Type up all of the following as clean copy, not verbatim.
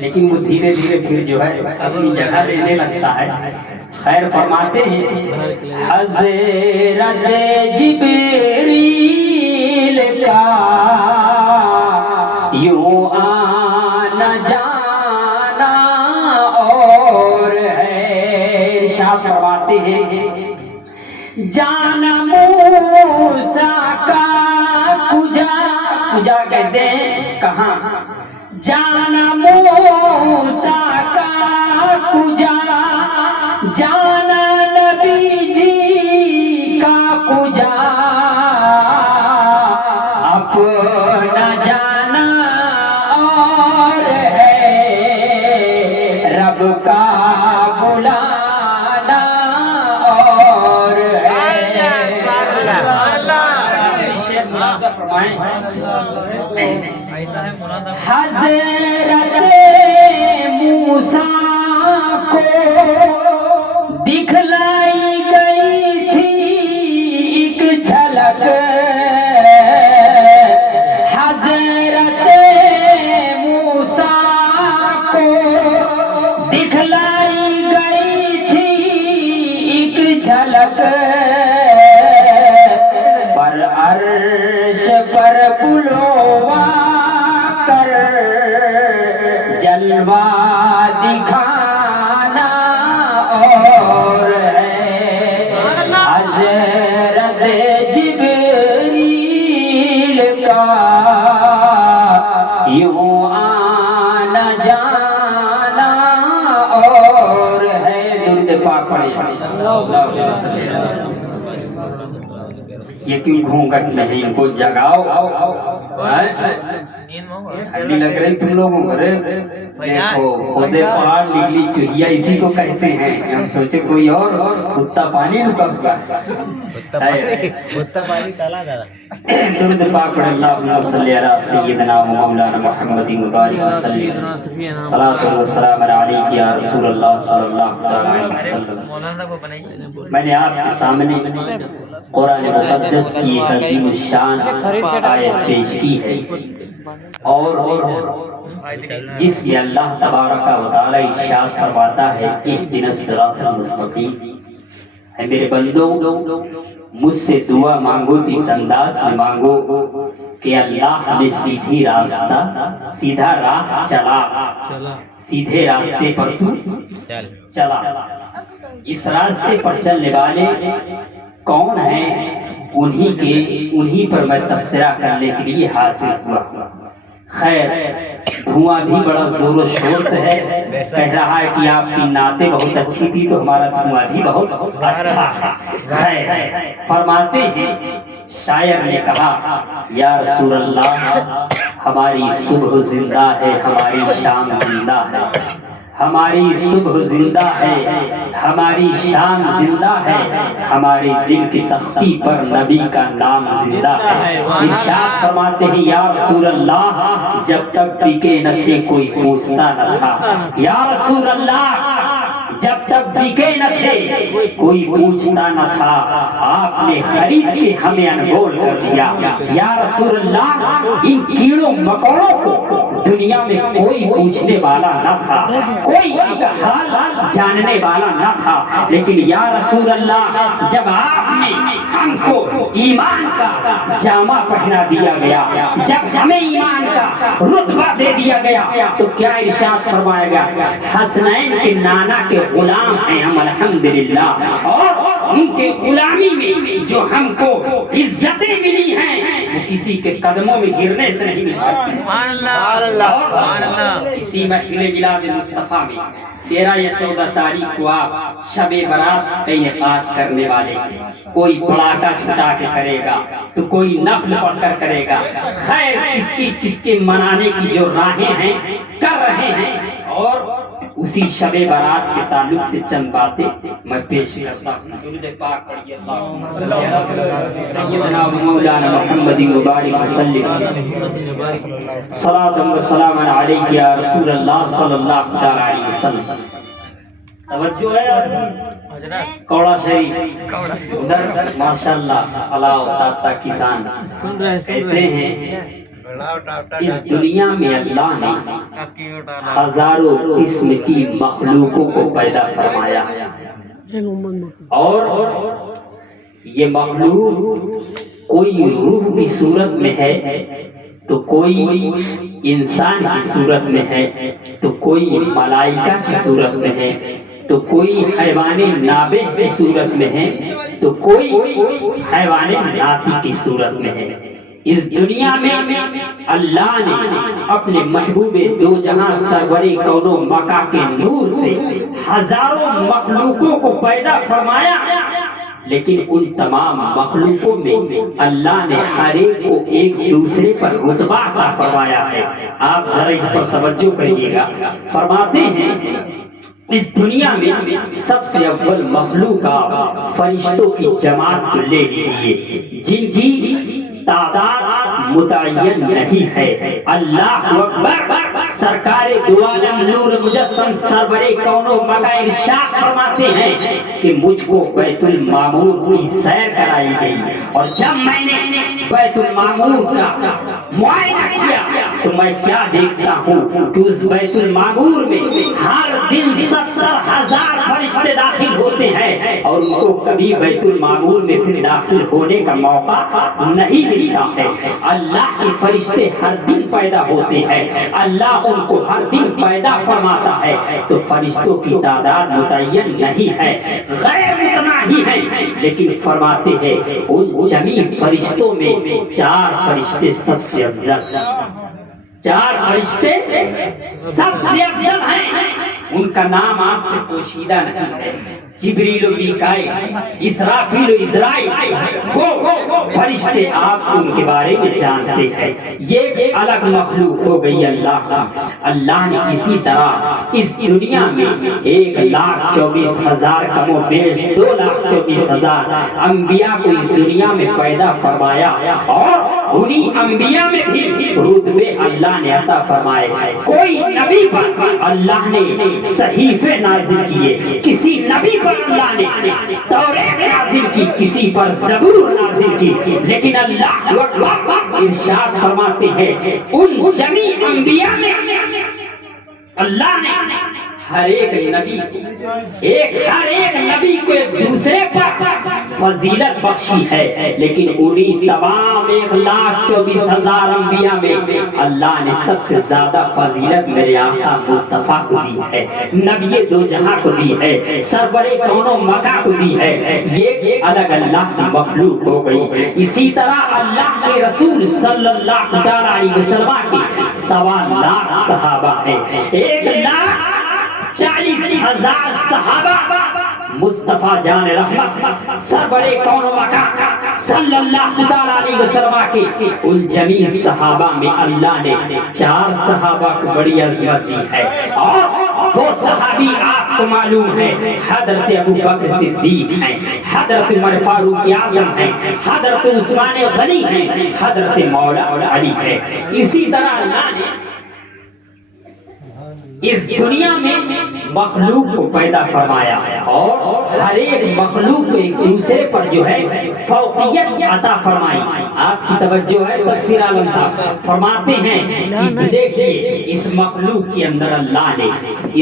لیکن وہ دھیرے دھیرے پھر جو ہے اپنی جگہ لینے لگتا ہے. خیر فرماتے ہیں حضرت جبریل کا یوں آنا جانا اور ہے. ارشاد فرماتے ہیں جانا موسیٰ کا کجا کہتے ہیں کہاں, جانا موسیٰ کا کجا, جانا نبی جی کا کجا, اپنا جانا اور ہے رب کا بلانا اور ہے. حضرت موسیٰ کو دکھلائی گئی تھی ایک جھلک, حضرت موسیٰ کو دکھلائی گئی تھی ایک جھلک, پر عرش پر بلوا کر جلوہ دکھانا اور ہے. حضرت جبریل کا یوں آنا جانا اور ہے. درود پاک پڑھے. یہ کیوں گھونگھٹ نہیں, ان کو جگاؤ. ٹھنڈی لگ رہی تم لوگوں کو. دیکھو خودے پہاڑ نکلی چوہیا اسی کو کہتے ہیں. ہم سوچے کوئی اور کتا پانی رکا ہوا, کتا پانی تالا دارا. درود پاک پڑھ. اللہم صلی علی سیدنا مولانا محمد مبارک وسلم. صلاۃ و سلام علیک یا رسول اللہ صلی اللہ علیہ وسلم. میں نے آپ کے سامنے قرآن مقدس کی ایک عظیم الشان آیت پیش کی ہے, اور جس میں اللہ تبارک و تعالی ارشاد فرماتا ہے اہدنا الصراط المستقیم. ہے میرے بندوں, مجھ سے دعا مانگو تو اس انداز میں مانگو کہ اللہ ہمیں سیدھی راستہ, سیدھا راہ چلا, سیدھے راستے پر چلا. اس راستے پر چلنے والے کون ہیں, انہی پر میں تبصرہ کرنے کے لیے حاضر ہوا. خیر دھواں بھی بڑا زور و شور سے ہے, کہہ رہا ہے کہ آپ کی نعتیں بہت اچھی تھی تو ہمارا دھواں بھی بہت اچھا ہے. فرماتے ہیں شاعر نے کہا یا رسول اللہ ہماری صبح زندہ ہے, ہماری شام زندہ ہے, ہماری صبح زندہ ہے, ہماری شام زندہ ہے, ہمارے دل کی تختی پر نبی کا نام زندہ ہے. ارشاد فرماتے ہیں یا رسول اللہ جب تک بکے نہ تھے کوئی پوچھتا نہ تھا. یا رسول اللہ جب تک بکے نہ تھے کوئی پوچھتا نہ تھا, آپ نے خرید کے ہمیں انمول کر دیا. یا رسول اللہ ان کیڑوں مکوڑوں کو دنیا میں کوئی پوچھنے والا نہ تھا, کوئی ان کا حال جاننے والا نہ تھا, لیکن یا رسول اللہ جب آپ نے ہم کو ایمان کا جامہ پہنا دیا گیا, جب ہمیں ایمان کا رتبہ دے دیا گیا تو کیا ارشاد فرمایا گیا, حسنین کے نانا کے غلام ہیں ہم الحمدللہ, اور ان کے غلامی میں جو ہم کو عزتیں ملی ہیں وہ کسی کے قدموں میں گرنے سے نہیں مل سکتی. اسی محفل میلاد مصطفیٰ میں 13 یا 14 تاریخ کو آپ شب برات کا انعقاد کرنے والے ہیں. کوئی پڑاکا چھٹا کے کرے گا تو کوئی نفل پڑھ کر کرے گا. خیر کس کے منانے کی جو راہیں ہیں کر رہے ہیں, اور اسی شب برات کے تعلق سے چند باتیں میں پیش کرتا ہوں. درود پاک پڑھیے. اللہم صلی علی سیدنا مولانا محمد مبارک وسلم. صلاۃ و سلام علیک یا رسول اللہ صلی اللہ علیہ وسلم. توجہ ہے کوڑا شریف ادھر ماشاءاللہ علاؤ تابتا کسان کہتے ہیں اس دنیا میں اللہ نے ہزاروں قسم کی مخلوقوں کو پیدا فرمایا اور یہ مخلوق کوئی روح کی صورت میں ہے تو کوئی انسان کی صورت میں ہے تو کوئی ملائکہ کی صورت میں ہے تو کوئی حیوان نابح کی صورت میں ہے تو کوئی حیوان ناطق کی صورت میں ہے۔ اس دنیا میں اللہ نے اپنے محبوب دو جہاں سرور کون و مکا کے نور سے ہزاروں مخلوقوں کو پیدا فرمایا، لیکن ان تمام مخلوقوں میں اللہ نے ہر ایک کو ایک دوسرے پر رتبہ عطا فرمایا ہے۔ آپ ذرا اس پر توجہ کریے گا، فرماتے ہیں اس دنیا میں سب سے اول مخلوق آپ فرشتوں کی جماعت کو لے لیجئے جن کی تعداد متعین نہیں ہے۔ اللہ اکبر، سرکار دو عالم نور مجسم سرور کون و مکا ارشاد فرماتے ہیں کہ مجھ کو بیت المعمور کی سیر کرائی گئی اور جب میں نے بیت المعمور کا معائنہ کیا تو میں کیا دیکھتا ہوں کہ اس بیت المعمور میں ہر دن 70,000 فرشتے داخل ہوتے ہیں اور ان کو کبھی بیت المعمور میں پھر داخل ہونے کا موقع نہیں ملتا ہے۔ اللہ کے فرشتے ہر دن پیدا ہوتے ہیں، اللہ ان کو ہر دن پیدا فرماتا ہے، تو فرشتوں کی تعداد متعین نہیں ہے، غیر متناہی ہے، لیکن فرماتے ہیں ان جمیع فرشتوں میں 4 فرشتے سب سے افضل، 4 فرشتے سب سے افضل ہیں، ان کا نام آپ سے پوشیدہ نہیں ہے، جبریل و میکائیل، اسرافیل و عزرائیل، وہ فرشتے آپ ان کے بارے میں جانتے ہیں۔ یہ الگ مخلوق ہو گئی اللہ کی۔ اللہ نے اسی طرح اس دنیا میں 1,24,000 کم و بیش 2,24,000 انبیاء کو اس دنیا میں پیدا فرمایا اور انہی انبیاء میں بھی رتبے اللہ نے عطا فرمائے۔ کوئی نبی پر اللہ نے صحیفے نازل کیے، کسی نبی پر اللہ نے توریت نازل کی، کسی پر زبور نازل کی، لیکن اللہ ارشاد فرماتے ہیں ان جمیع انبیاء میں اللہ نے ہر ایک نبی کو ایک دوسرے پر فضیلت بخشی ہے، لیکن انہی تمام 1,24,000 انبیاء میں اللہ نے سب سے زیادہ فضیلت میرے آقا مصطفیٰ کو دی ہے، نبی دو جہاں کو دی ہے، سرور کون و مکا کو دی ہے۔ یہ الگ اللہ کی مخلوق ہو گئی۔ اسی طرح اللہ کے رسول صلی اللہ علیہ وسلم کی 1.25 لاکھ صحابہ ہیں، 1,40,000 صحابہ مصطفیٰ جان رحمت سرور کون و مکا صلی اللہ علیہ وسلم کے ان جمیع صحابہ میں اللہ نے 4 صحابہ کو بڑی عظمت دی ہے، اور وہ صحابی آپ کو معلوم ہے حضرت ابو بکر صدیق ہیں، حضرت عمر فاروق اعظم ہیں، حضرت عثمان غنی ہیں، حضرت مولا علی ہے۔ اسی طرح اللہ نے اس دنیا میں مخلوق کو پیدا فرمایا اور ہر ایک مخلوق کو ایک دوسرے پر جو ہے فوقیت عطا فرمائی۔ آپ کی توجہ ہے، تفسیر عالم صاحب فرماتے ہیں کہ دیکھیے اس مخلوق کے اندر اللہ نے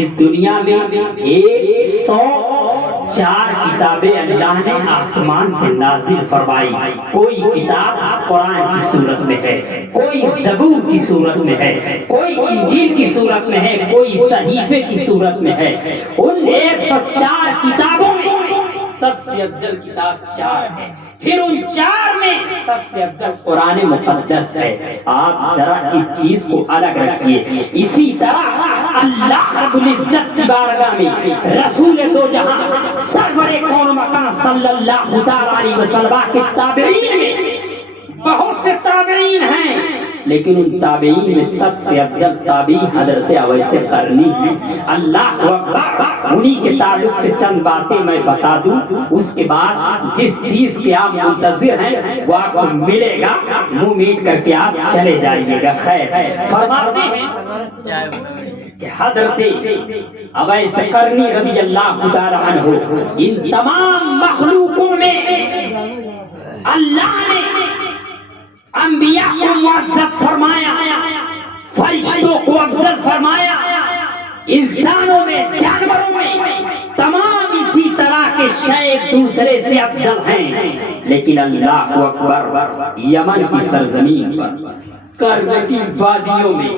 اس دنیا میں 104 کتابیں اللہ نے آسمان سے نازل فرمائی۔ کوئی کتاب قرآن کی صورت میں ہے، کوئی زبور کی صورت میں ہے، کوئی انجیل کی صورت میں ہے، کوئی صحیفے کی صورت میں ہے۔ ان 104 کتابوں میں سب سے افضل کتاب 4 ہے، پھر ان 4 میں سب سے افضل قرآن مقدس ہے۔ آپ ذرا اس چیز کو الگ رکھیے۔ اسی طرح اللہ رب العزت کی بارگاہ میں رسول دو جہاں سرور کون مکان صلی اللہ علیہ وسلم کے تابعین میں بہت سے تابعین ہیں، لیکن ان تابعین میں سب سے افضل تابعی حضرت اویس قرنی ہیں۔ اللہ اکبر، انہی کے تعلق سے چند باتیں میں بتا دوں، اس کے بعد جس چیز کے آپ منتظر ہیں وہ آپ کو ملے گا، منہ میٹ کر کے آپ چلے جائیے گا۔ خیر، فرماتے ہیں کہ حضرت اویس قرنی رضی اللہ تعالی عنہ ان تمام مخلوقوں میں اللہ نے انبیاء کو معزز فرمایا، فرشتوں کو افضل فرمایا، انسانوں میں جانوروں میں تمام اسی طرح کے شے ایک دوسرے سے افضل ہیں، لیکن اللہ اکبر یمن کی سرزمین پر کرب کی وادیوں میں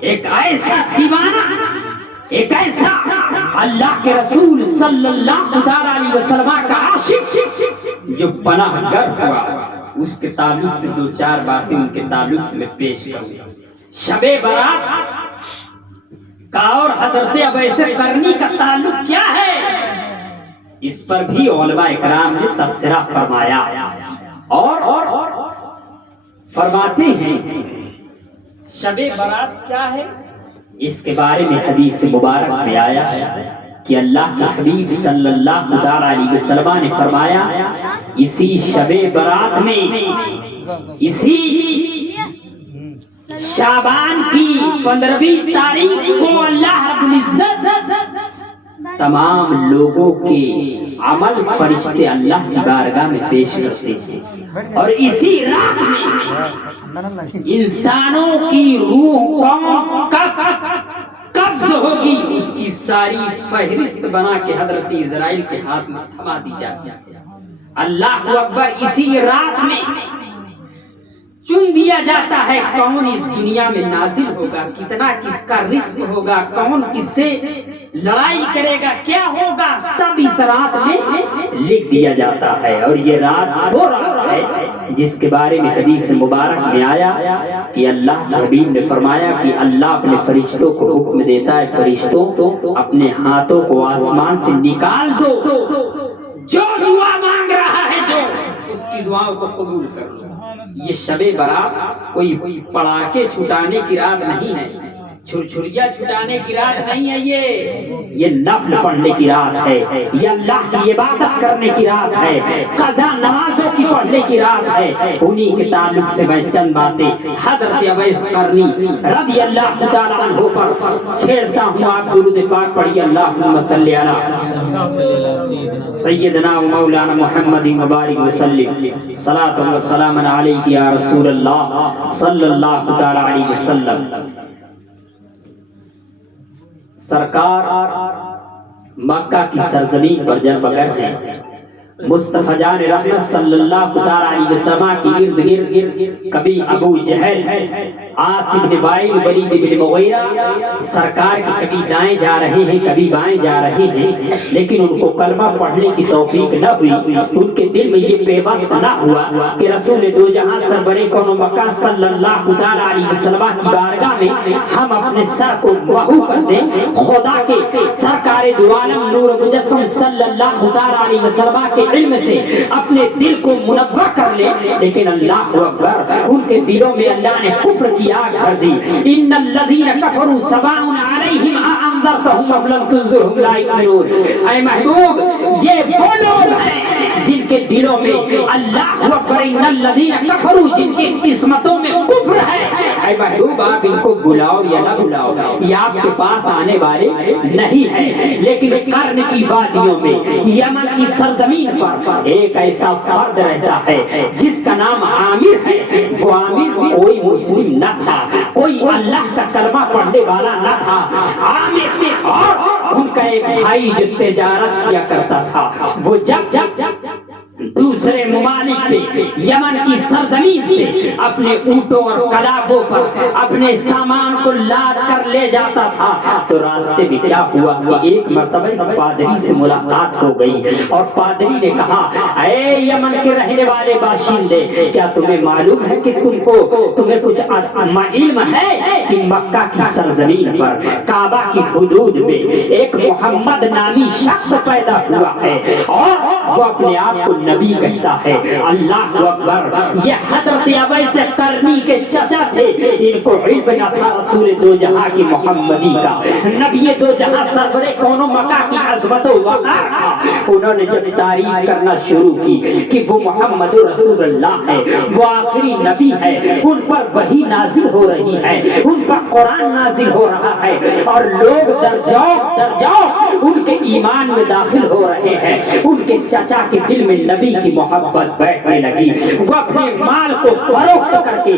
ایک ایسا دیوانہ، ایک ایسا اللہ کے رسول صلی اللہ علیہ وسلم کا عاشق جو پناہ گر ہوا، اس کے تعلق سے دو چار باتیں ان کے تعلق سے میں پیش کروں۔ شب برات کا اور حضرت اویس قرنی کا تعلق کیا ہے، اس پر بھی علماء اکرام نے تبصرہ فرمایا اور فرماتے ہیں شب برات کیا ہے۔ اس کے بارے میں حدیث مبارک میں آیا کہ اللہ کے حبیب صلی اللہ علیہ وسلم نے فرمایا اسی شب برات میں، اسی شعبان کی 15ویں تاریخ کو اللہ رب العزت تمام لوگوں کے عمل فرشتے اللہ کی بارگاہ میں پیش کرتے ہیں، اور اسی رات میں انسانوں کی روح کب قبض ہوگی اس کی ساری فہرست بنا کے حضرت اسرائیل کے ہاتھ میں تھما دی جاتی ہے۔ اللہ اکبر، اسی رات میں چن دیا جاتا ہے کون اس دنیا میں نازل ہوگا، کتنا کس کا رزق ہوگا، کون کس سے لڑائی کرے گا، کیا ہوگا، سب اس رات میں لکھ دیا جاتا ہے۔ اور یہ رات وہ رات ہے جس کے بارے میں حدیث مبارک میں آیا کہ اللہ کے حبیب نے فرمایا کہ اللہ اپنے فرشتوں کو حکم دیتا ہے، فرشتوں اپنے ہاتھوں کو آسمان سے نکال دو، جو دعا مانگ رہا ہے جو اس کی دعاؤں کو قبول کر لو۔ یہ شب برات کوئی پڑاکے چھٹانے کی رات نہیں ہے، چھرچھریاں چھٹانے کی رات نہیں ہے، یہ نفل پڑھنے کی رات ہے، یہ اللہ کی عبادت کرنے کی رات ہے، قضا نمازوں کی پڑھنے کی رات ہے۔ انہی کے تعلق سے میں چند باتیں حضرت اویس قرنی رضی اللہ تعالی عنہ پر چھیڑتا ہوں۔ آپ درود پاک پڑھیے، اللہم صلی علی سیدنا و مولانا محمد مبارک وسلم، صلاۃ و سلام علیک یا رسول اللہ صلی اللہ تعالی علیہ وسلم۔ سرکار مکہ کی سرزمین پر جب بغیر ہیں، مصطفیٰ جان رحمت صلی اللہ علیہ وسلم کی ارد گرد کبھی ابو جہل، عاص بن وائل، ولید بن مغیرہ سرکار کی کبھی دائیں جا رہے ہیں کبھی بائیں جا رہے ہیں، لیکن ان کو کلمہ پڑھنے کی توفیق نہ ہوئی، ان کے دل میں یہ پیوست نہ ہوا کہ رسول دو جہاں سرور کون و مکان صلی اللہ علیہ وسلم کی بارگاہ میں ہم اپنے سر کو بہو کر دیں، خدا کے سرکار دو عالم نور مجسم صلی اللہ علیہ وسلم کے علم سے اپنے دل کو منور کر لیں، لیکن اللہ اکبر ان کے دلوں میں اللہ نے کفر کی آگ بھر دی۔ ان الذین کفروا سواء علیہم اانذرتہم ام لم تنذرہم لا یؤمنون۔ اے محبوب، یہ وہ لوگ ہیں جن کے دلوں میں اللہ اکبر، ان الذین کفروا، جن کی قسمتوں میں کفر ہے۔ اے محبوب، آپ ان کو بلاؤ یا نہ بلاؤ، یہ آپ کے پاس آنے والے نہیں ہیں، لیکن قرن کی وادیوں میں یمن کی سرزمین پر ایک ایسا فرد رہتا ہے جس کا نام عامر ہے۔ وہ عامر کوئی مسلم نہ تھا، کوئی اللہ کا کلمہ پڑھنے والا نہ تھا، عامر اور ان کا ایک بھائی جو تجارت کیا کرتا تھا، وہ جب دوسرے ممالک پہ یمن کی سرزمین سے اپنے اونٹوں اور کلابوں پر اپنے سامان کو لاد کر لے جاتا تھا، تو راستے میں کیا ہوا کہ ایک مرتبہ پادری سے ملاقات ہو گئی، اور پادری نے کہا اے یمن کے رہنے والے باشندے، کیا تمہیں معلوم ہے کہ تمہیں کچھ علم ہے کہ مکہ کی سرزمین پر کعبہ کی حدود میں ایک محمد نامی شخص پیدا ہوا ہے، اور وہ اپنے آپ کو نبی کہتا ہے۔ اللہ اکبر، یہ حضرت اویس قرنی کے چچا تھے، ان کو علم نہ تھا رسول دو جہاں کی محمدی کا، نبی دو جہاں سرور کون و مکان کی عظمت و وقار کا۔ انہوں نے جب تعریف کرنا شروع کی کہ وہ محمد رسول اللہ ہے، وہ آخری نبی ہے، ان پر وحی نازل ہو رہی ہے، ان پر قرآن نازل ہو رہا ہے، اور لوگ درجاؤ ان کے ایمان میں داخل ہو رہے ہیں، ان کے چچا کے دل میں نبی کی محبت بیٹھنے لگی۔ وہ اپنے مال کو فروخت کر کے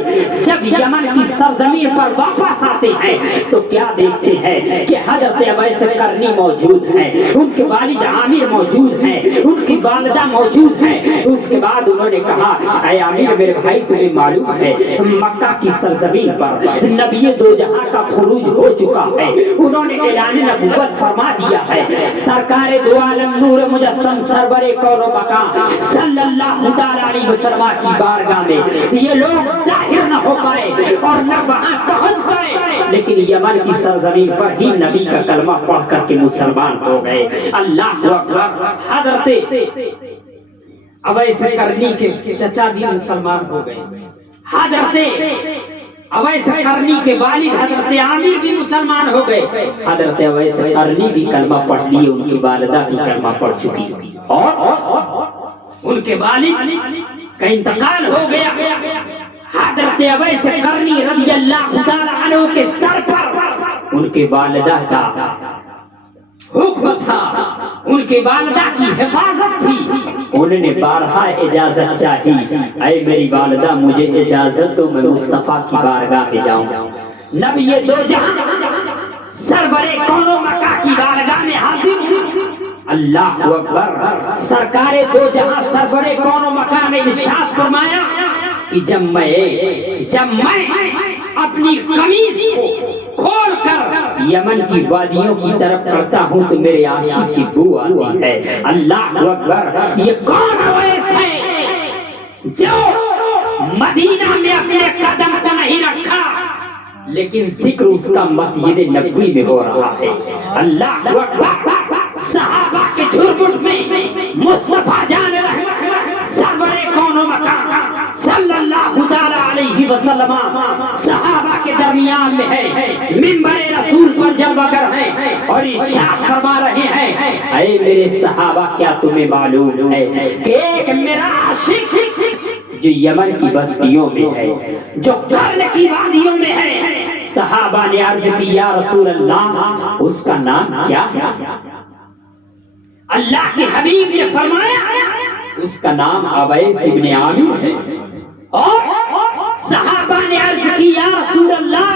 جب یمن کی سرزمین پر واپس آتے ہیں تو کیا دیکھتے ہیں کہ حضرت اویس قرنی موجود ہیں، ان کے والد عامر موجود ہیں، ان کی والدہ موجود ہیں۔ اس کے بعد انہوں نے کہا اے عامر میرے بھائی تمہیں معلوم ہے مکہ کی سرزمین پر نبی دو جہاں کا خروج ہو چکا ہے، انہوں نے اعلان نبوت فرما دیا ہے۔ سرکار دو عالم نور مجسم سرور کون و مکان صلی اللہ علیہ وسلم کی بارگاہ میں یہ لوگ ظاہر نہ ہو پائے اور نہ وہاں پہنچ پائے، لیکن یمن کی سرزمین پر ہی نبی کا کلمہ پڑھ کر کے مسلمان ہو گئے۔ اللہ اکبر۔ حضرت اویس قرنی کے چچا بھی مسلمان ہو گئے، حضرت اویس قرنی کے والد حضرت عامر بھی مسلمان ہو گئے، حضرت اویس قرنی بھی کلمہ پڑھ لیے، ان کی والدہ بھی کلمہ پڑھ چکی اور ان کے والد کا انتقال ہو گیا۔ حضرت اویس قرنی رضی اللہ تعالی عنہ کے سر پر ان کے والدہ کا حکم تھا، ان کے والدہ کی حفاظت تھی۔ انہوں نے بارہا اجازت چاہی، اے میری والدہ مجھے اجازت دو میں مصطفیٰ کی بارگاہ میں جاؤں۔ نبی دو جہاں سرور کون و مکان کی بارگاہ میں حاضر ہوں۔ اللہ اکبر۔ سرکار دو جہاں سرور کون و مکان نے ارشاد فرمایا کہ جب میں اپنی قمیض کو کھول کر یمن کی وادیوں کی طرف کرتا ہوں تو میرے عاشق کی بو آتی ہے۔ اللہ اکبر۔ یہ کون اویس ہے جو مدینہ میں اپنے قدم کو نہیں رکھا لیکن ذکر اس کا مسجد نبوی میں ہو رہا ہے۔ اللہ اکبر۔ صحابہ کے جھرمٹ میں مصطفیٰ جان رحمت سرور کون و مکان صلی اللہ علیہ وسلم صحابہ کے درمیان میں ہے، منبر رسول پر جلوہ گر ہیں اور ارشاد فرما رہے ہیں اے میرے صحابہ کیا تمہیں معلوم ہے کہ ایک میرا عاشق جو یمن کی بستیوں میں ہے، جو قرن کی وادیوں میں ہے۔ صحابہ نے عرض کی یا رسول اللہ اس کا نام کیا ہے؟ اللہ کے حبیب نے فرمایا اس کا نام اویس ابن عامر ہے۔ اور صحابہ نے عرض کی یا رسول اللہ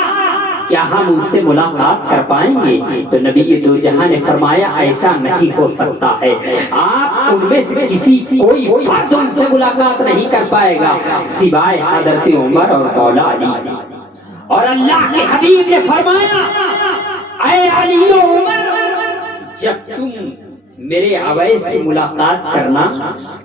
کیا ہم ان سے ملاقات کر پائیں گے؟ تو نبی دو جہاں نے فرمایا ایسا نہیں ہو سکتا ہے، آپ ان میں سے کوئی فرد ان سے ملاقات نہیں کر پائے گا سوائے حضرت عمر اور مولا علی۔ اور اللہ کے حبیب نے فرمایا اے علی و عمر جب تم میرے اویس سے ملاقات کرنا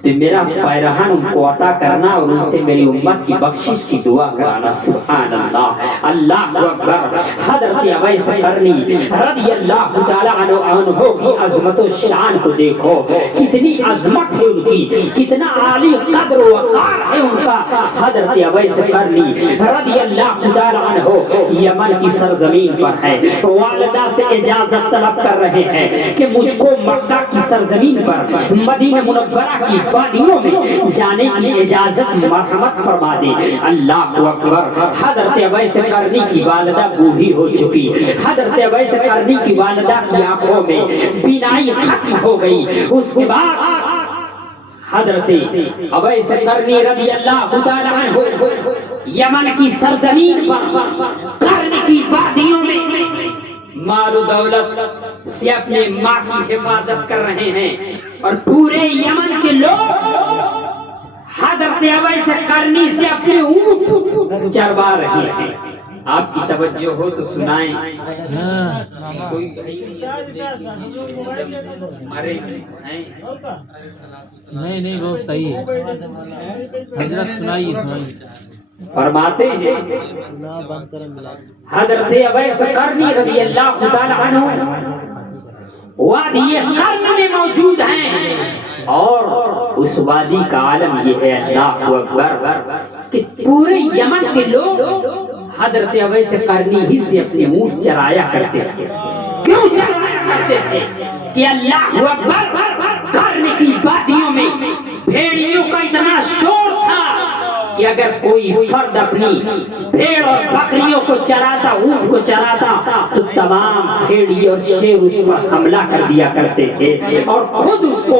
تو میرا پیرہن ان کو عطا کرنا اور ان سے میری امت کی بخشش کی دعا کرانا۔ سبحان اللہ۔ اللہ اکبر۔ حضرت اویس قرنی رضی اللہ تعالی عنہ کی عظمت و شان کو دیکھو، کتنی عظمت ہے ان کی، کتنا عالی قدر و وقار ہے ان کا۔ حضرت اویس قرنی رضی اللہ تعالی عنہ یمن کی سرزمین پر ہے، والدہ سے اجازت طلب کر رہے ہیں کہ مجھ کو مکہ کی سرزمین پر مدینہ منورہ کی وادیوں میں جانے کی اجازت مرحمت فرما دے۔ اللہ اکبر۔ حضرت اویس قرنی کی والدہ بوڑھی ہو چکی، حضرت اویس قرنی کی والدہ کی آنکھوں میں بینائی ختم ہو گئی۔ اس کے بعد حضرت اویس قرنی رضی اللہ تعالی عنہ یمن کی سرزمین پر قرن کی وادیوں میں مال و دولت سے اپنے ماں کی حفاظت کر رہے ہیں اور پورے یمن کے لوگ حضرت اویس قرنی سے اپنے اونٹ چروا رہے ہیں۔ آپ کی توجہ ہو تو سنائیں۔ نہیں بہت صحیح ہے حضرت سنائیے۔ فرماتے ہیں حضرت اویس قرنی رضی اللہ تعالی عنہ وادی قرن میں موجود ہیں اور اس وادی کا عالم یہ ہے اللہ اکبر کہ پورے یمن کے لوگ حضرت اویس قرنی ہی سے اپنے اونٹ چرایا کرتے تھے۔ کیوں چرایا کرتے تھے؟ کہ اللہ اکبر قرن کی وادیوں میں بھیڑیوں کا اتنا شور تھا کہ اگر کوئی فرد اپنی بھیڑ اور بکریوں کو چراتا، اونٹ کو چراتا تو تمام بھیڑی اور شیر اس پر حملہ کر دیا کرتے تھے اور خود اس کو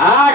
8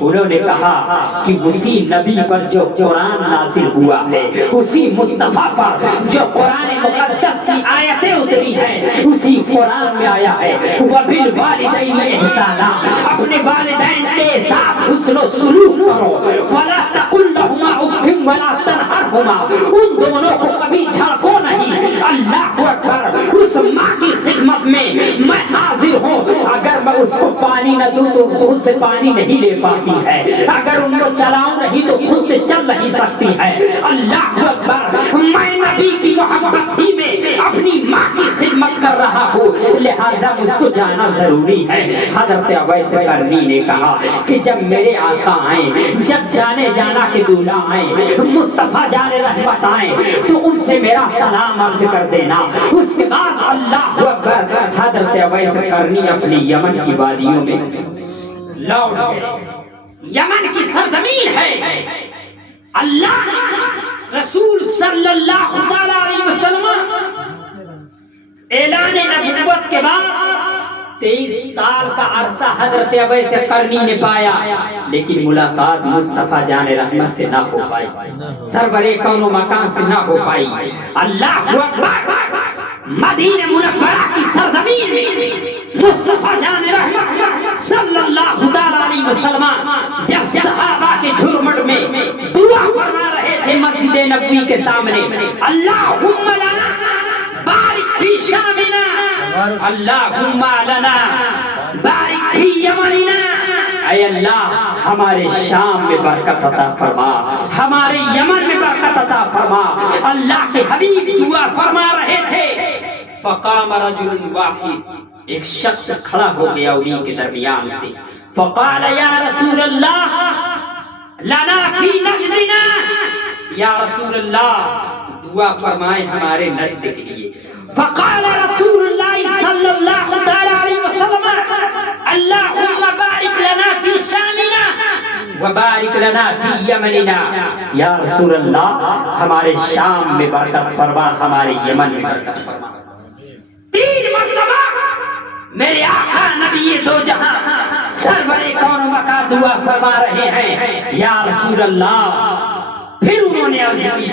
انہوں نے کہا کہ اسی نبی پر جو قرآن نازل ہوا ہے، اسی مصطفیٰ پر جو قرآن مقدس کی آیتیں اتری ہیں، اسی قرآن میں آیا ہے وَبِالْوَالِدَيْنِ إِحْسَانًا، اپنے والدین کے ساتھ حسن و سلوک کرو، وَلَا تَقُلْ لَهُمَا أُفٍّ وَلَا تَنْهَرْهُمَا، ان دونوں کو کبھی جھڑکو نہیں۔ اللہ اکبر، اس ماں کی خدمت میں میں حاضر ہوں، اگر میں اس کو پانی نہ دوں تو خود سے پانی نہیں لے پاتی ہے، اگر ان کو چلاؤں نہیں تو خود سے چل نہیں سکتی ہے۔ اللہ اکبر، میں نبی کی محبت ہی میں اپنی ماں کی خدمت کر رہا ہوں، لہٰذا مجھ کو جانا ضروری ہے۔ حضرت اویس قرنی نے کہا کہ جب میرے آقا آئیں، جب جانے جانا کے دولہا آئیں، مصطفیٰ جان رحمت آئیں، تو ان سے میرا سلام عرض کر دینا۔ اس کے بعد اللہ اکبر، حضرت اویس قرنی اپنی یمن کی وادیوں میں لوٹ گئے۔ یمن کی سرزمین ہے، اللہ نے رسول صلی اللہ علیہ وسلم اعلان نبوت کے بعد 23 سال کا عرصہ حضرت اویس قرنی نے پایا، لیکن ملاقات مصطفیٰ جان رحمت سے نہ ہو پائی، سرور کون و مکان سے نہ ہو پائی۔ اللہ اکبر، مدینہ منورہ کی سرزمین میں مصطفیٰ جان رحمت صلی اللہ علیہ وسلم جب صحابہ کے جھرمٹ میں دعا فرما رہے تھے مسجد نبوی کے سامنے، اللہم لنا بارک فی شامنا، اللہم لنا بارک فی یمننا، اے اللہ ہمارے شام میں برکت عطا فرما، ہمارے یمن میں برکت عطا فرما۔ اللہ کے حبیب دعا فرما رہے تھے، فقام رجل واحد، ایک شخص کھڑا ہو گیا انہیں کے درمیان سے، فقال یا رسول اللہ لنا فی نجدنا، یا رسول اللہ دعا فرمائے ہمارے نجد کے لیے۔ فقال رسول اللہ صلی اللہ علیہ وسلم اللہم بارک لنا فی شامنا وبارک لنا فی یمننا، یا رسول اللہ ہمارے شام میں برکت فرما، ہمارے یمن میں برکت فرما۔ 3 مرتبہ میرے آقا نبی دو جہاں سرور کون و مکان دعا فرما رہے ہیں، یا رسول اللہ۔ پھر انہوں نے عرض کی،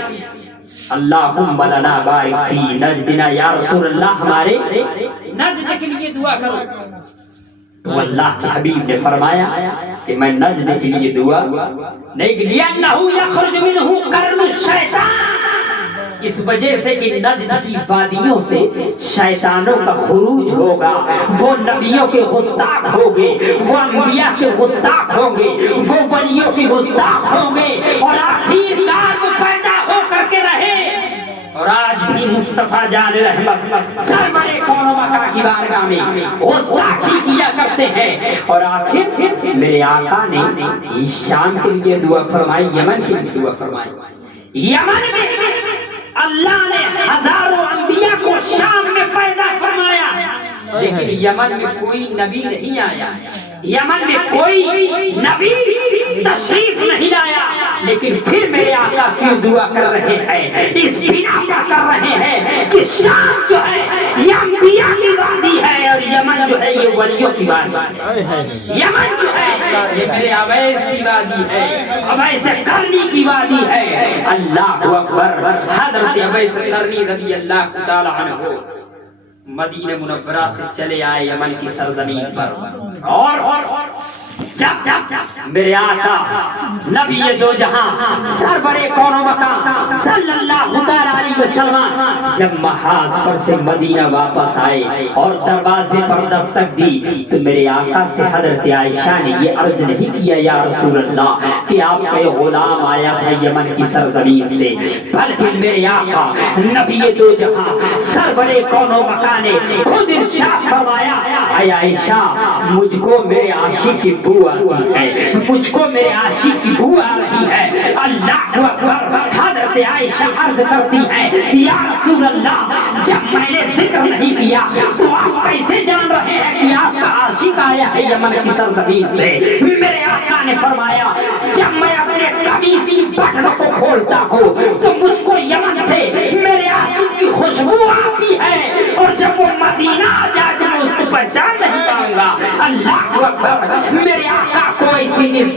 اللہم لنا بارک فی نجدنا، یا رسول اللہ ہمارے نجد کے لیے دعا کرو۔ تو اللہ کے حبیب نے فرمایا کہ میں نجد کے لیے دعا نہیں کی، لِأَنَّهُ يَخْرُجُ مِنْهُ قَرْنُ الشَّيْطَانِ، اس وجہ سے کہ نجد کی وادیوں سے شیطانوں کا خروج ہوگا، وہ نبیوں کے گستاخ ہوں گے، وہ انبیاء کے گستاخ ہوں گے، وہ ولیوں کے گستاخ ہوں گے، اور آخر کار وہ پیدا ہو کر کے رہے۔ اور آج بھی مصطفیٰ جان رحمت سرور کون و مکان کی بارگاہ میں گستاخی کیا کرتے ہیں، اور آخر میرے آقا نے شام کے لیے دعا فرمائی، یمن کے لیے دعا فرمائی۔ یمن میں اللہ نے ہزاروں انبیاء کو شام میں پیدا فرمایا، لیکن یمن میں کوئی نبی نہیں آیا، یمن میں کوئی نبی تشریف نہیں لایا، لیکن پھر میرے آقا کیوں دعا کر رہے ہیں؟ اس بنا پر کر رہے ہیں کہ شام جو ہے یہ انبیاء کی وادی ہے، اور یمن جو ہے یہ ولیوں کی وادی ہے، یمن جو ہے یہ میرے اویس کی وادی ہے، اویس قرنی کی وادی ہے۔ اللہ اکبر، حضرت اویس قرنی رضی اللہ تعالی عنہ مدینہ منورہ سے چلے آئے یمن کی سرزمین پر، اور جب میرے آقا نبی دو جہاں سرور کون و مکان صلی اللہ علیہ وسلم جب محاذ پر سے مدینہ واپس آئے اور دروازے پر دستک دی، تو میرے آقا سے حضرت عائشہ نے یہ عرض نہیں کیا یا رسول اللہ کہ آپ کا یہ غلام آیا تھا یمن کی سرزمین سے، بلکہ میرے آقا نبی دو جہاں سرور کون و مکان نے خود ارشاد فرمایا، اے عائشہ مجھ کو میرے عاشق کی بو آتی ہے، مجھ کو میرے عاشق کی بو آ رہی ہے۔ اللہ اکبر، حضرت عائشہ عرض کرتی ہے یا رسول اللہ جب میں نے ذکر نہیں کیا تو آپ کیسے جان رہے ہیں کہ آپ کا عاشق آیا ہے یمن کی سرزمین سے؟ میرے آقا نے فرمایا جب میں اپنے قمیص کی بٹن کو کھولتا ہوں تو مجھ کو یمن سے میرے عاشق کی خوشبو آتی ہے، اور جب وہ مدینہ آ جائے تو میں اس کو پہچان نہیں پاؤں گا۔ اللہ اکبر، میرے آقا کو ایسی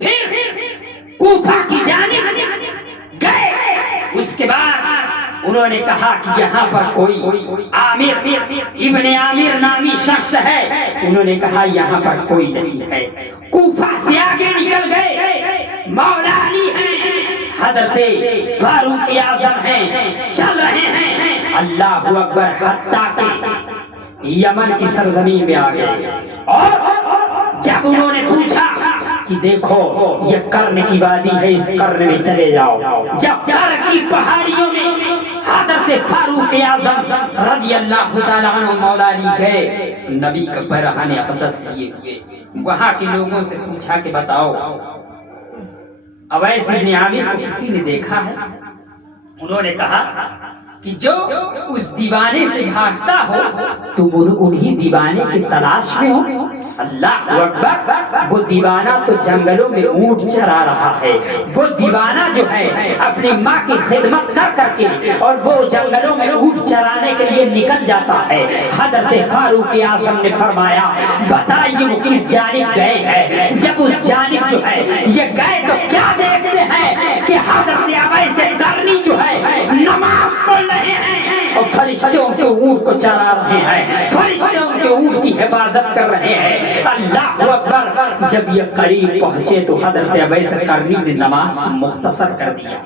پھر کوفہ کی جانب گئے۔ اس کے بعد انہوں نے کہا کہ یہاں پر کوئی عامر ابن عامر نامی شخص ہے۔ انہوں نے کہا یہاں پر کوئی نہیں ہے۔ کوفہ سے آگے نکل گئے، مولا علی ہیں، حضرت فاروق اعظم ہیں، چل رہے ہیں، اللہ اکبر، حتیٰ کہ یمن کی سرزمین میں آ گئے۔ اور جب انہوں نے پوچھا کہ دیکھو یہ قرن کی وادی ہے، اس قرن میں چلے جاؤ، جب قرن کی پہاڑیوں میں حضرت فاروق اعظم رضی اللہ تعالیٰ عنہ مولا علی گئے، نبی کا پیرہن اقدس لیے ہوئے، وہاں کے لوگوں سے پوچھا کہ بتاؤ اویس بن عامر کو کسی نے دیکھا ہے؟ انہوں نے کہا کہ جو اس دیوانے سے بھاگتا ہو تم انہی دیوانے کی تلاش میں ہو۔ اللہ اکبر، وہ دیوانہ تو جنگلوں میں اونٹ چرا رہا ہے، وہ دیوانہ جو ہے اپنی ماں کی خدمت کر کر کے اور وہ جنگلوں میں اونٹ چرانے کے لیے نکل جاتا ہے۔ حضرت فاروق اعظم نے فرمایا بتائیے وہ کس جانب گئے ہیں؟ جب اس جانب جو ہے یہ گئے تو کیا دیکھتے ہیں کہ حضرت اویس قرنی جو ہے نماز پڑھ رہے ہیں اور فرشتے ان کے اونٹ کو چرا رہے ہیں، فرشتے ان کے اونٹ کی حفاظت کر رہے ہیں۔ اللہ اکبر، جب یہ قریب پہنچے تو حضرت اویس قرنی نے نماز کو مختصر کر دیا،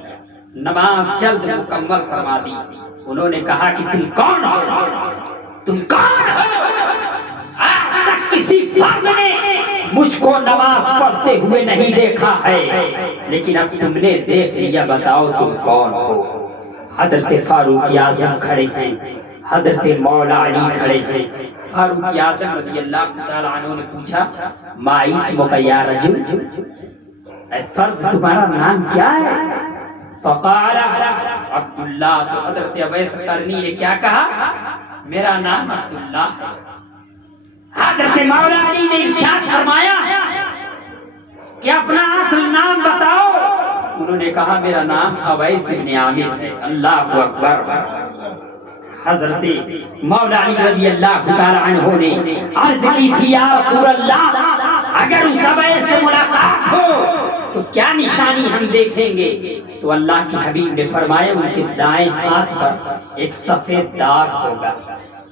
نماز جلد مکمل فرما دی۔ انہوں نے کہا کہ تم کون ہو؟ تم کون ہو؟ آج تک کسی فرد نے مجھ کو نماز پڑھتے ہوئے نہیں دیکھا ہے، لیکن اب تم نے دیکھ لیا، بتاؤ تم کون ہو؟ حضرت فاروق اعظم کھڑے ہیں، حضرت مولا علی کھڑے ہیں۔ فاروق اعظم رضی اللہ تعالیٰ عنہ نے پوچھا ما اسمک یا رجل، اے فرد تمہارا نام کیا ہے؟ فقال عبداللہ، تو حضرت اویس قرنی نے کیا کہا؟ میرا نام عبداللہ ہے۔ حضرت مولا علی نے ارشاد فرمایا کہ اپنا اصل نام بتاؤ۔ انہوں نے کہا میرا نام اویس بن عامر ہے۔ اللہ اکبر، حضرت مولا علی رضی اللہ تعالیٰ عنہ نے عرض کی تھی یا رسول اللہ اگر اس اویس سے ملاقات ہو تو کیا نشانی ہم دیکھیں گے؟ تو اللہ کے حبیب نے فرمایا ان کے دائیں ہاتھ پر ایک سفید داغ ہوگا،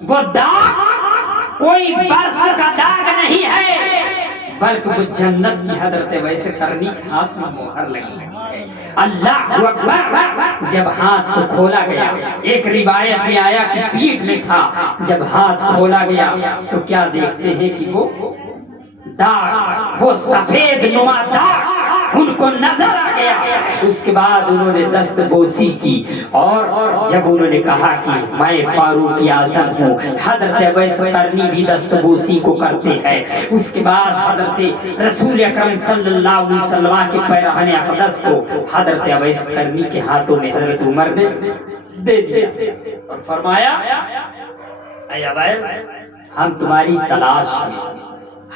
وہ داغ کوئی برس کا داغ نہیں ہے بلکہ وہ جنت کی حضرت اویس قرنی کے ہاتھ میں مہر لگی ہے۔ اللہ اکبر، جب ہاتھ کو کھولا گیا، ایک روایت میں آیا کہ پیٹھ میں تھا، جب ہاتھ کھولا گیا تو کیا دیکھتے ہیں کہ وہ داغ، وہ سفید نما داغ ان کو نظر آ گیا۔ اس کے بعد انہوں نے دست بوسی کی اور جب انہوں نے کہا کہ میں فاروق اعظم ہوں، حضرت اویس قرنی بھی دست بوسی کو کرتے ہیں۔ اس کے بعد حضرت رسول اکرم صلی اللہ علیہ وسلم کے پیرہن اقدس کو حضرت اویس قرنی کے ہاتھوں میں حضرت عمر نے دے دیا اور فرمایا اے اویس ہم تمہاری تلاش میں،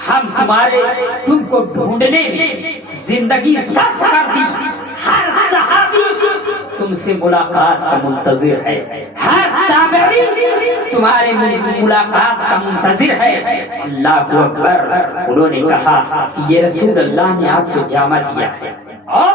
ہم تم کو ڈھونڈنے میں زندگی صرف کر دی، ہر صحابی تم سے ملاقات کا منتظر ہے، ہر تابعی تمہارے ملاقات کا منتظر ہے۔ اللہ اکبر، انہوں نے کہا کہ یہ رسول اللہ نے آپ کو جامہ دیا ہے اور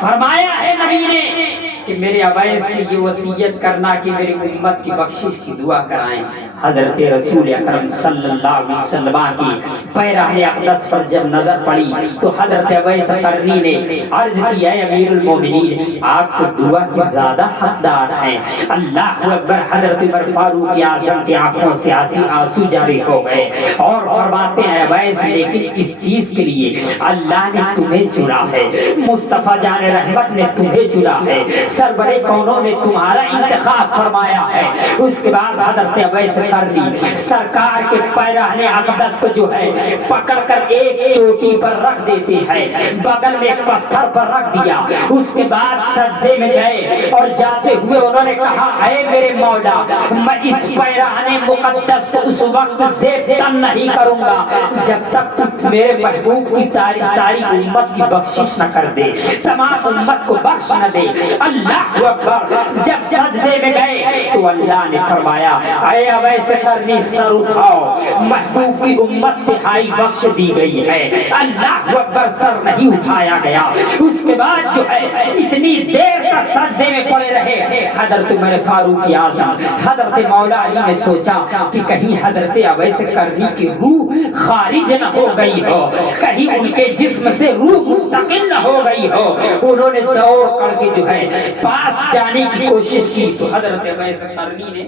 فرمایا ہے نبی نے کہ میرے اویس سے یہ وصیت کرنا کہ میری امت کی بخشش کی دعا کرائیں۔ حضرت رسول اکرم صلی اللہ علیہ وسلم کی پیرہن اقدس پر جب نظر پڑی تو حضرت اویس قرنی نے عرض کی اے امیر المومنین آپ تو دعا کی زیادہ حقدار ہیں۔ اللہ اکبر، حضرت عمر فاروق اعظم کی آنکھوں سے آنسو جاری ہو گئے اور فرماتے ہیں اویس لیکن اس چیز کے لیے اللہ نے تمہیں چنا ہے، مصطفیٰ جان رحمت نے تمہیں چنا ہے، سرور کونوں نے تمہارا انتخاب فرمایا ہے۔ اس کے بعد حضرت اویس قرنی سرکار کے پیرہن اقدس کو جو ہے پکڑ کر ایک چوٹی پر رکھ دیتے ہیں، بغل میں ایک پتھر پر رکھ دیا۔ اس کے بعد سجدے میں گئے اور جاتے ہوئے انہوں نے کہا اے میرے مولا میں اس پیرہن مقدس کو اس وقت زیب تن نہیں کروں گا جب تک تو میرے محبوب کی ساری امت کی بخشش نہ کر دے، تمام امت کو بخش نہ دے۔ اللہ اللہ اکبر جب سجدے میں گئے تو اللہ نے فرمایا اے اویس قرنی سر اٹھاؤ، محبوب کی امت تہائی بخش دی گئی ہے۔ اللہ اکبر، سر نہیں اٹھایا گیا۔ اس کے بعد جو ہے اتنی دیر تک سجدے میں پڑے رہے۔ حضرت عمر فاروق اعظم حضرت مولا علی نے سوچا کہ کہیں حضرت اویس قرنی کی روح خارج نہ ہو گئی ہو، کہیں ان کے جسم سے روح منتقل نہ ہو گئی ہو۔ انہوں نے دوڑ کر کے جو ہے پاس جانے کی کوشش کی تو حضرت اویس قرنی نے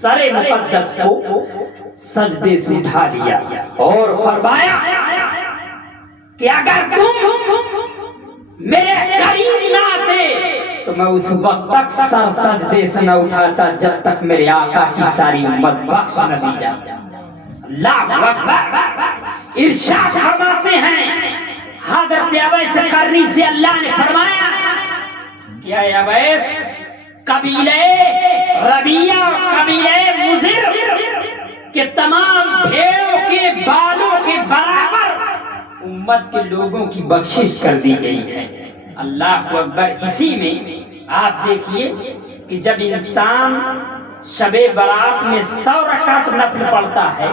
سر مقدس کو سجدے سے اٹھا لیا اور فرمایا کہ اگر تم میرے قریب نہ آتے تو میں اس وقت تک سر سجدے سے نہ اٹھاتا جب تک میرے آقا کی ساری امت بخش نہ دی جاتی۔ اللہ اکبر، ارشاد فرماتے ہیں حضرت اویس قرنی سے اللہ نے فرمایا کہ اے اویس، قبیلہ ربیہ اور قبیلہ مضر کے تمام بھیڑوں کے بالوں کے برابر امت کے لوگوں کی بخشش کر دی گئی ہے۔ اللہ اکبر، اسی میں آپ دیکھیے کہ جب انسان شب برات میں 100 رکعت نفل پڑھتا ہے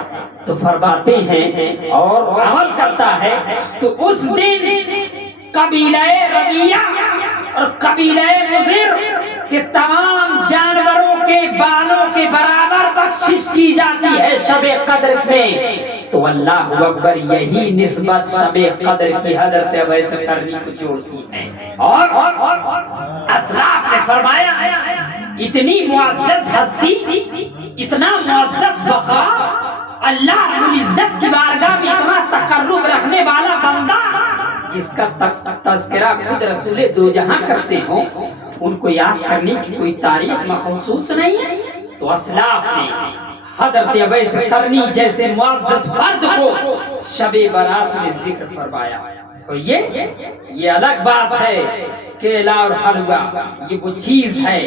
تو فرماتے ہیں اور عمل کرتا ہے تو اس دن قبیلہ ربیہ اور قبیلہ مضر کہ تمام جانوروں کے بالوں کے برابر بخشش کی جاتی ہے شب قدر میں۔ تو اللہ اکبر، یہی نسبت شب قدر کی حضرت اویس قرنی کو جوڑتی ہے۔ اور اسلاف نے فرمایا اتنی معزز ہستی، اتنا معزز وقار، اللہ رب العزت کی بارگاہ میں اتنا تقرب رکھنے والا بندہ جس کا تذکرہ خود رسول دو جہاں کرتے ہوں، ان کو یاد کرنے کی کوئی تاریخ مخصوص نہیں ہے۔ تو اسلاف نے حضرت اویس قرنی جیسے معزز فرد کو شب برات میں ذکر فرمایا۔ تو یہ الگ بات ہے کیلا اور حلوہ، یہ وہ چیز ہے،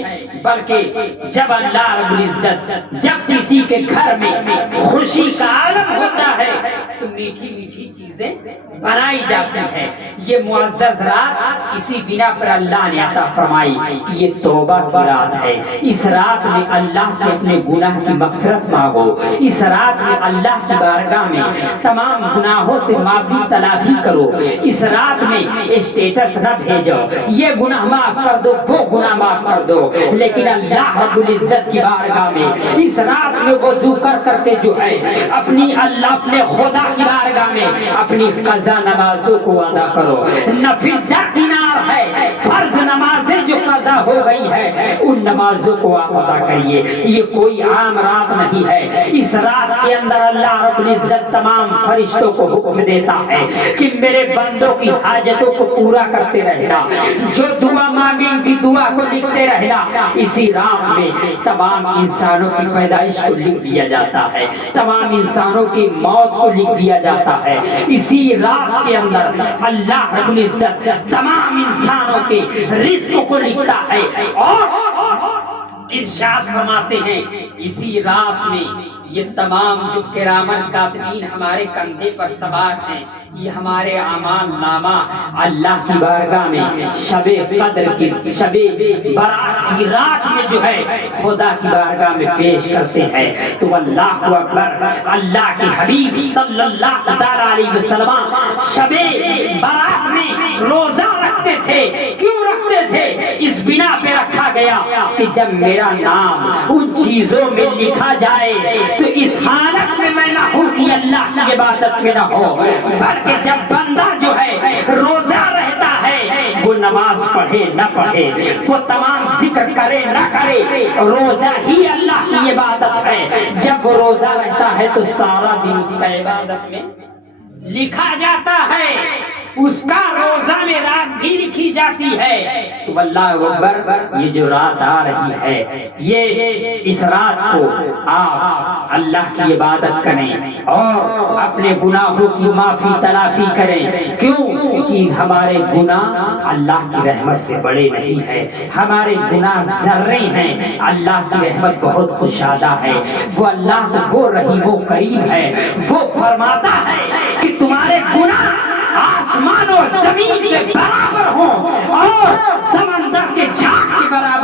بلکہ جب اللہ رب العزت جب کسی کے گھر میں خوشی کا عالم ہوتا ہے تو میٹھی میٹھی چیزیں بنائی جاتی ہیں۔ یہ معزز رات اسی بنا پر اللہ نے عطا فرمائی کہ یہ توبہ کی رات ہے۔ اس رات میں اللہ سے اپنے گناہ کی مغفرت مانگو، اس رات میں اللہ کی بارگاہ میں تمام گناہوں سے معافی تلافی کرو، اس رات میں اسٹیٹس نہ بھیجو یہ گناہ معاف کر دو وہ گناہ معاف کر دو، لیکن اللہ رب العزت کی بارگاہ میں اس رات میں وضو کر کر کے جو ہے اپنی اللہ اپنے خدا کی بارگاہ میں اپنی قضا نمازوں کو ادا کرو۔ نفل درکنار ہے، فرض نمازیں جو قضا ہو گئی ہے ان نمازوں کو آپ ادا کریے۔ یہ کوئی عام رات نہیں ہے، اس رات کے اندر اللہ رب العزت تمام فرشتوں کو حکم دیتا ہے کہ میرے بندوں کی حاجتوں کو پورا کرتے رہنا، جو دعا مانگیں ان کی دعا کو لکھتے رہنا۔ اسی رات میں تمام انسانوں کی پیدائش کو لکھ دیا جاتا ہے، تمام انسانوں کی موت کو لکھ دیا جاتا ہے۔ اسی رات کے اندر اللہ رب العزت تمام انسانوں کے رزق کو لکھتا ہے اور ارشاد فرماتے ہیں اسی رات میں یہ تمام جو کرامن کاتبین ہمارے کندھے پر سوار ہیں یہ ہمارے اعمال نامہ اللہ کی بارگاہ میں شب قدر کی شب برات کی رات میں جو ہے خدا کی بارگاہ میں پیش کرتے ہیں۔ تو اللہ اکبر، اللہ کے حبیب صلی اللہ علیہ وسلم شب برات میں روزہ رکھتے تھے۔ کیوں رکھتے تھے؟ اس بنا پہ رکھا گیا کہ جب میرا نام ان چیزوں میں لکھا جائے تو اس حالت میں میں نہ ہوں کہ اللہ کی عبادت میں نہ ہو، بلکہ جب بندہ جو ہے روزہ رہتا ہے وہ نماز پڑھے نہ پڑھے، وہ تمام ذکر کرے نہ کرے، روزہ ہی اللہ کی عبادت ہے۔ جب وہ روزہ رہتا ہے تو سارا دن اس کا عبادت میں لکھا جاتا ہے، اس کا روزہ میں رات بھی لکھی جاتی ہے۔ تو اللہ اکبر، یہ جو رات آ رہی ہے یہ اس رات کو آپ اللہ کی عبادت کریں اور اپنے گناہوں کی معافی تلافی کریں۔ کیوں کہ ہمارے گناہ اللہ کی رحمت سے بڑے نہیں ہیں، ہمارے گناہ ذرے ہیں، اللہ کی رحمت بہت کشادہ ہے۔ وہ اللہ تو وہ رحیم و کریم ہے، وہ فرماتا ہے کہ تمہارے گناہ آسمان اور زمین کے برابر ہوں اور سمندر کے